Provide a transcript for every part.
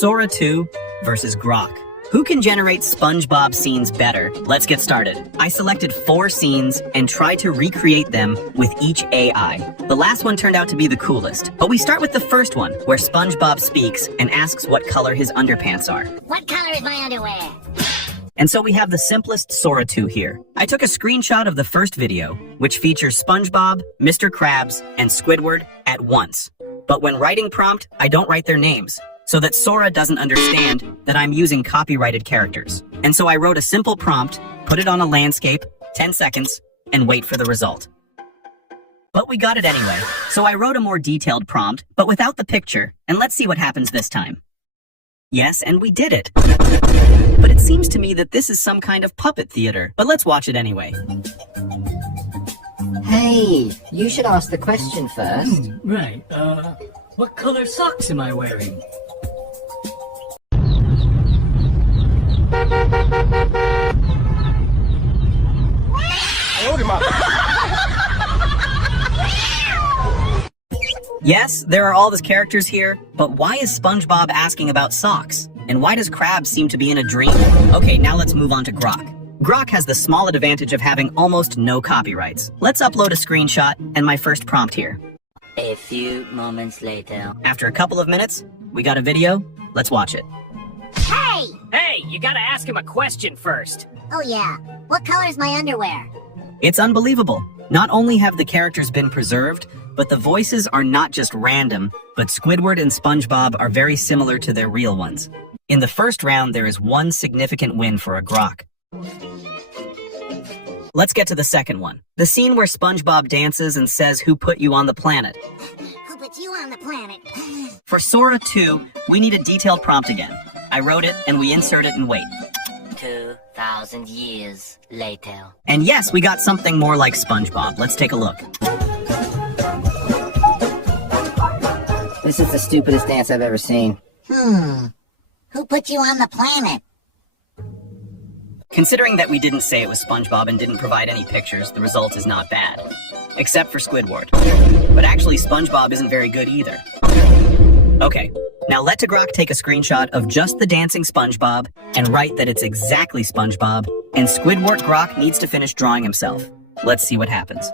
Sora 2 versus Grok. Who can generate SpongeBob scenes better? Let's get started. I selected 4 scenes and tried to recreate them with each AI. The last one turned out to be the coolest. But we start with the first one, where SpongeBob speaks and asks what color his underpants are. What color is my underwear? And so we have the simplest Sora 2 here. I took a screenshot of the first video, which features SpongeBob, Mr. Krabs, and Squidward at once. But when writing prompt, I don't write their names, so that Sora doesn't understand that I'm using copyrighted characters. And so I wrote a simple prompt, put it on a landscape, 10 seconds, and wait for the result. But we got it anyway, so I wrote a more detailed prompt, but without the picture, and let's see what happens this time. Yes, and we did it. But it seems to me that this is some kind of puppet theater, but let's watch it anyway. Hey, you should ask the question first. Right, what color socks am I wearing? Yes, there are all the characters here, but why is SpongeBob asking about socks? And why does Krabs seem to be in a dream? Okay, now let's move on to Grok. Grok has the small advantage of having almost no copyrights. Let's upload a screenshot and my first prompt here. A few moments later. After a couple of minutes, we got a video. Let's watch it. Hey! Hey, you gotta ask him a question first. Oh yeah, what color is my underwear? It's unbelievable. Not only have the characters been preserved, but the voices are not just random, but Squidward and SpongeBob are very similar to their real ones. In the first round, there is one significant win for a Grok. Let's get to the second one. The scene where SpongeBob dances and says, "Who put you on the planet?" Who put you on the planet? For Sora 2, we need a detailed prompt again. I wrote it and we insert it and wait. 2,000 years later. And yes, we got something more like SpongeBob. Let's take a look. This is the stupidest dance I've ever seen. Who put you on the planet? Considering that we didn't say it was SpongeBob and didn't provide any pictures, the result is not bad. Except for Squidward. But actually, SpongeBob isn't very good either. Okay, now let Grok take a screenshot of just the dancing SpongeBob and write that it's exactly SpongeBob, and Squidward Grok needs to finish drawing himself. Let's see what happens.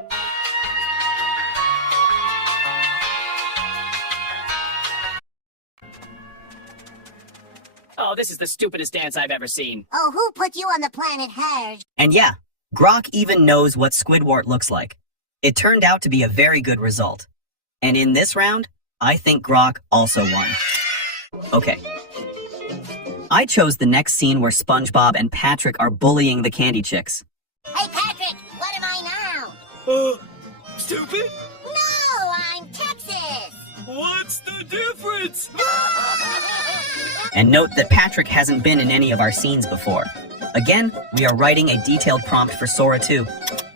Oh, this is the stupidest dance I've ever seen. Oh, who put you on the planet, Herge? And yeah, Grok even knows what Squidward looks like. It turned out to be a very good result. And in this round, I think Grok also won. Okay. I chose the next scene where SpongeBob and Patrick are bullying the Candy Chicks. Hey, Patrick, what am I now? Stupid? No, I'm Texas! What's the difference? And note that Patrick hasn't been in any of our scenes before. Again, we are writing a detailed prompt for Sora 2,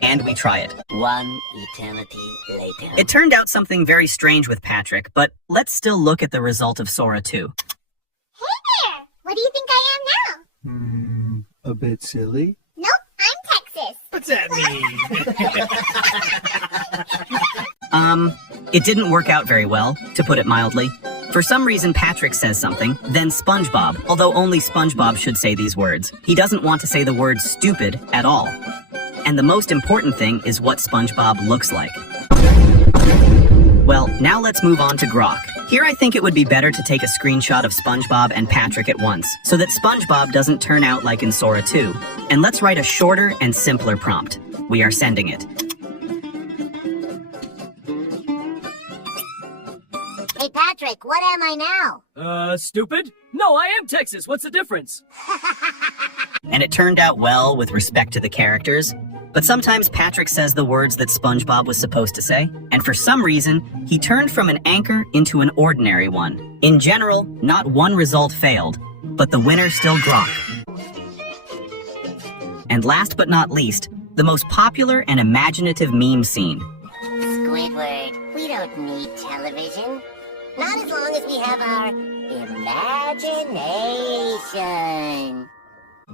and we try it. One eternity later. It turned out something very strange with Patrick, but let's still look at the result of Sora 2. Hey there! What do you think I am now? A bit silly. Nope, I'm Texas. What's that mean? It didn't work out very well, to put it mildly. For some reason, Patrick says something, then SpongeBob, although only SpongeBob should say these words. He doesn't want to say the word stupid at all. And the most important thing is what SpongeBob looks like. Well, now let's move on to Grok. Here I think it would be better to take a screenshot of SpongeBob and Patrick at once, so that SpongeBob doesn't turn out like in Sora 2. And let's write a shorter and simpler prompt. We are sending it. Hey, Patrick, what am I now? Stupid? No, I am Texas. What's the difference? And it turned out well with respect to the characters, but sometimes Patrick says the words that SpongeBob was supposed to say, and for some reason, he turned from an anchor into an ordinary one. In general, not one result failed, but the winner still Grok. And last but not least, the most popular and imaginative meme scene. Squidward, we don't need television. Not as long as we have our imagination.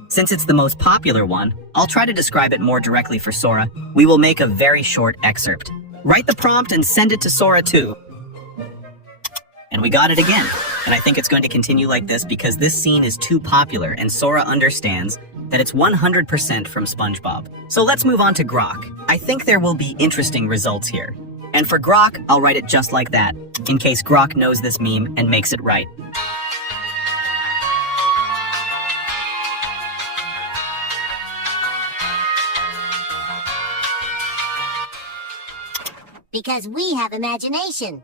Since it's the most popular one, I'll try to describe it more directly for Sora. We will make a very short excerpt. Write the prompt and send it to Sora 2. And we got it again. And I think it's going to continue like this because this scene is too popular and Sora understands that it's 100% from SpongeBob. So let's move on to Grok. I think there will be interesting results here. And for Grok, I'll write it just like that, in case Grok knows this meme and makes it right. Because we have imagination.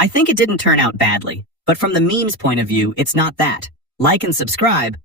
I think it didn't turn out badly, but from the meme's point of view, it's not that. Like and subscribe,